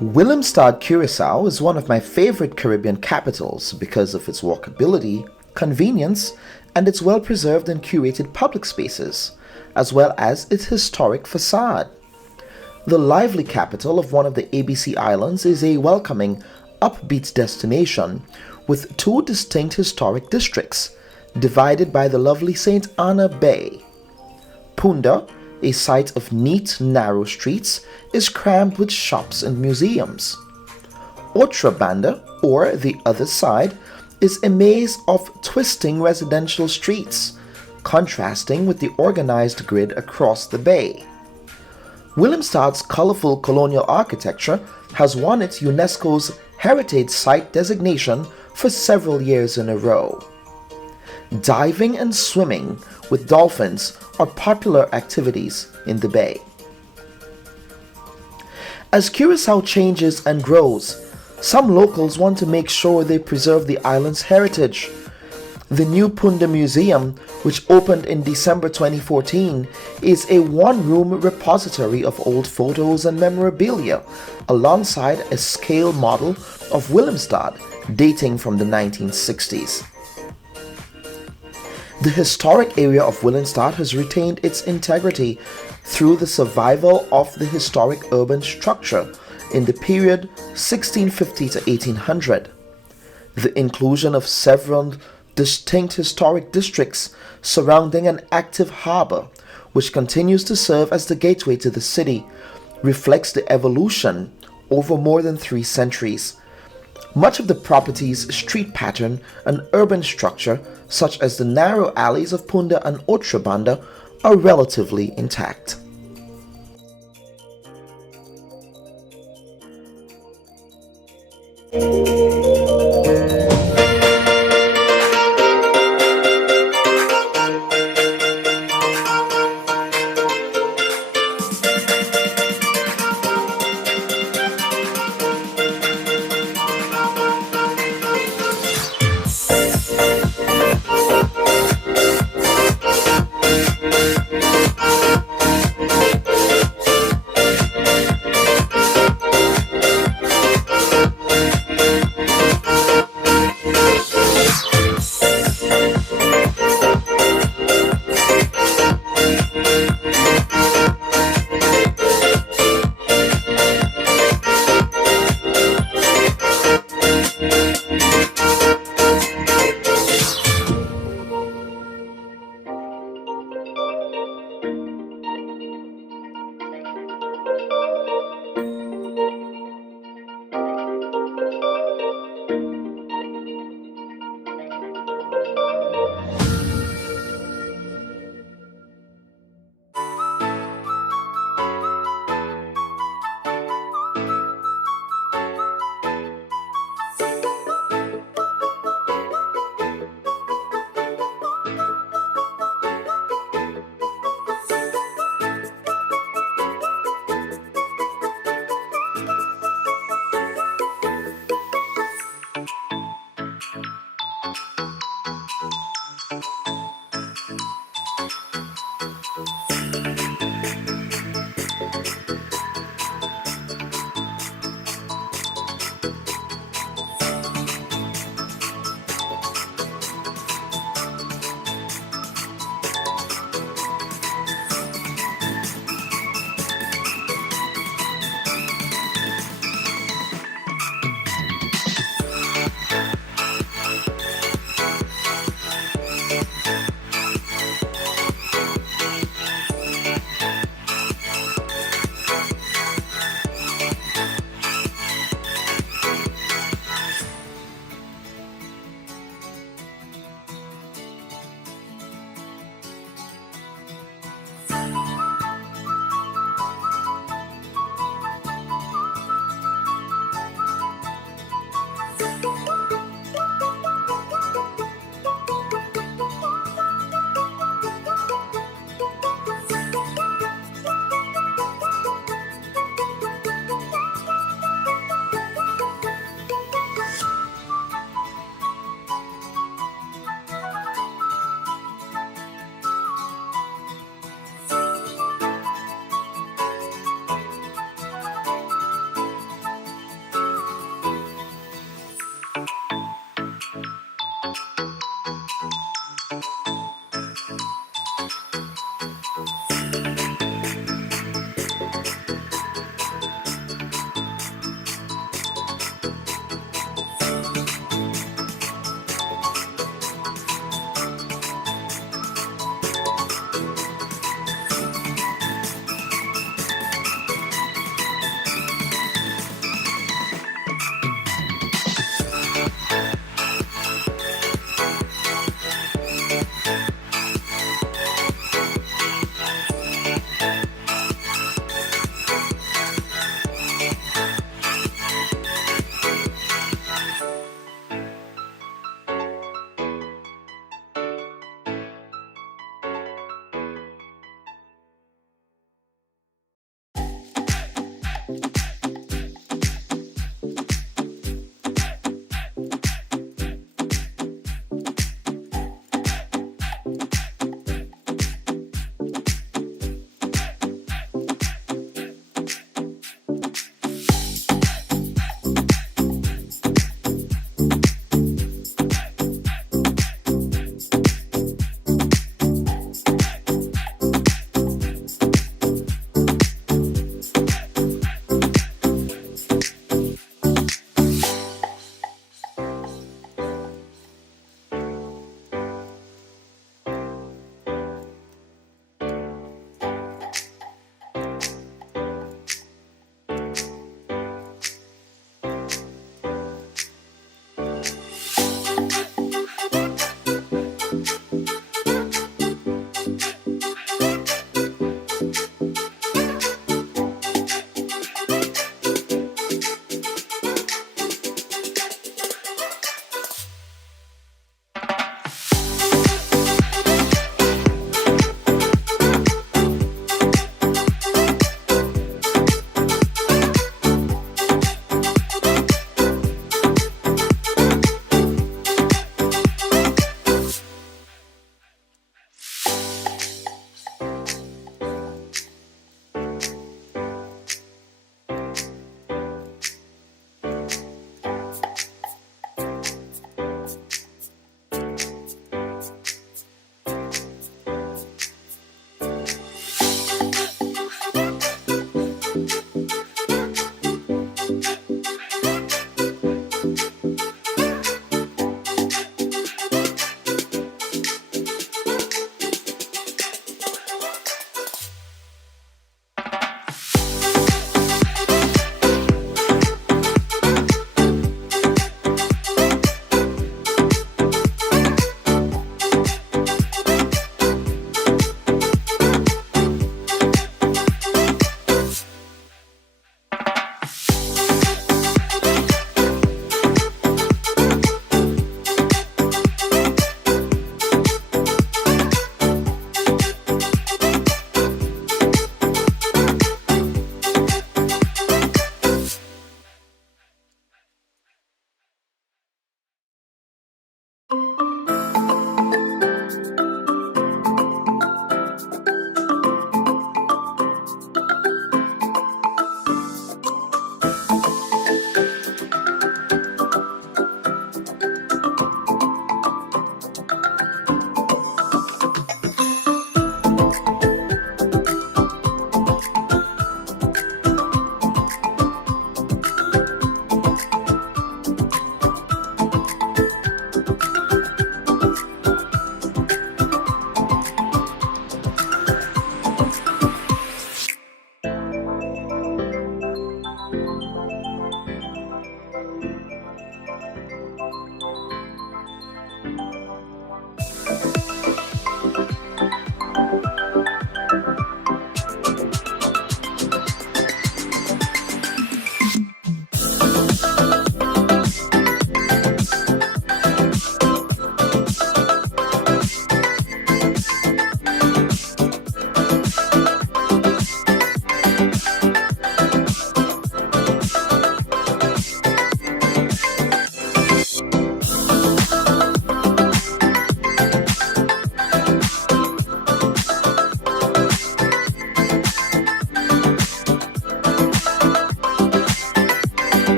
Willemstad, Curaçao is one of my favorite Caribbean capitals because of its walkability, convenience, and its well-preserved and curated public spaces, as well as its historic facade. The lively capital of one of the ABC Islands is a welcoming, upbeat destination with two distinct historic districts, divided by the lovely Sint Anna Bay. Punda, a site of neat, narrow streets, is crammed with shops and museums. Otrabanda, or the other side, is a maze of twisting residential streets, contrasting with the organized grid across the bay. Willemstad's colorful colonial architecture has won it UNESCO's Heritage Site designation for several years in a row. Diving and swimming with dolphins are popular activities in the bay. As Curaçao changes and grows, some locals want to make sure they preserve the island's heritage. The new Punda Museum, which opened in December 2014, is a one-room repository of old photos and memorabilia, alongside a scale model of Willemstad dating from the 1960s. The historic area of Willemstad has retained its integrity through the survival of the historic urban structure in the period 1650 to 1800. The inclusion of several distinct historic districts surrounding an active harbour, which continues to serve as the gateway to the city, reflects the evolution over more than 3 centuries. Much of the property's street pattern and urban structure, such as the narrow alleys of Punda and Otrabanda, are relatively intact.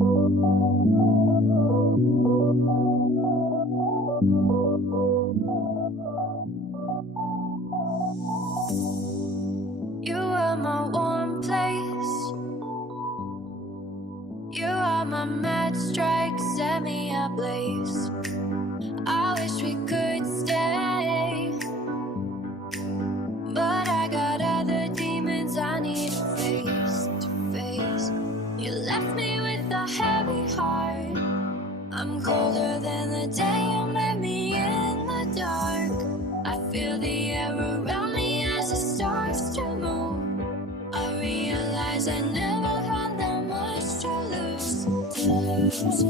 You are my warm place. You are my mad strike, set me ablaze. I wish we could stay, but I got other demons I need to face. You left me with a heavy heart. I'm colder than the day you met me in the dark. I feel the air around me as it starts to move. I realize I never had that much to lose. To lose.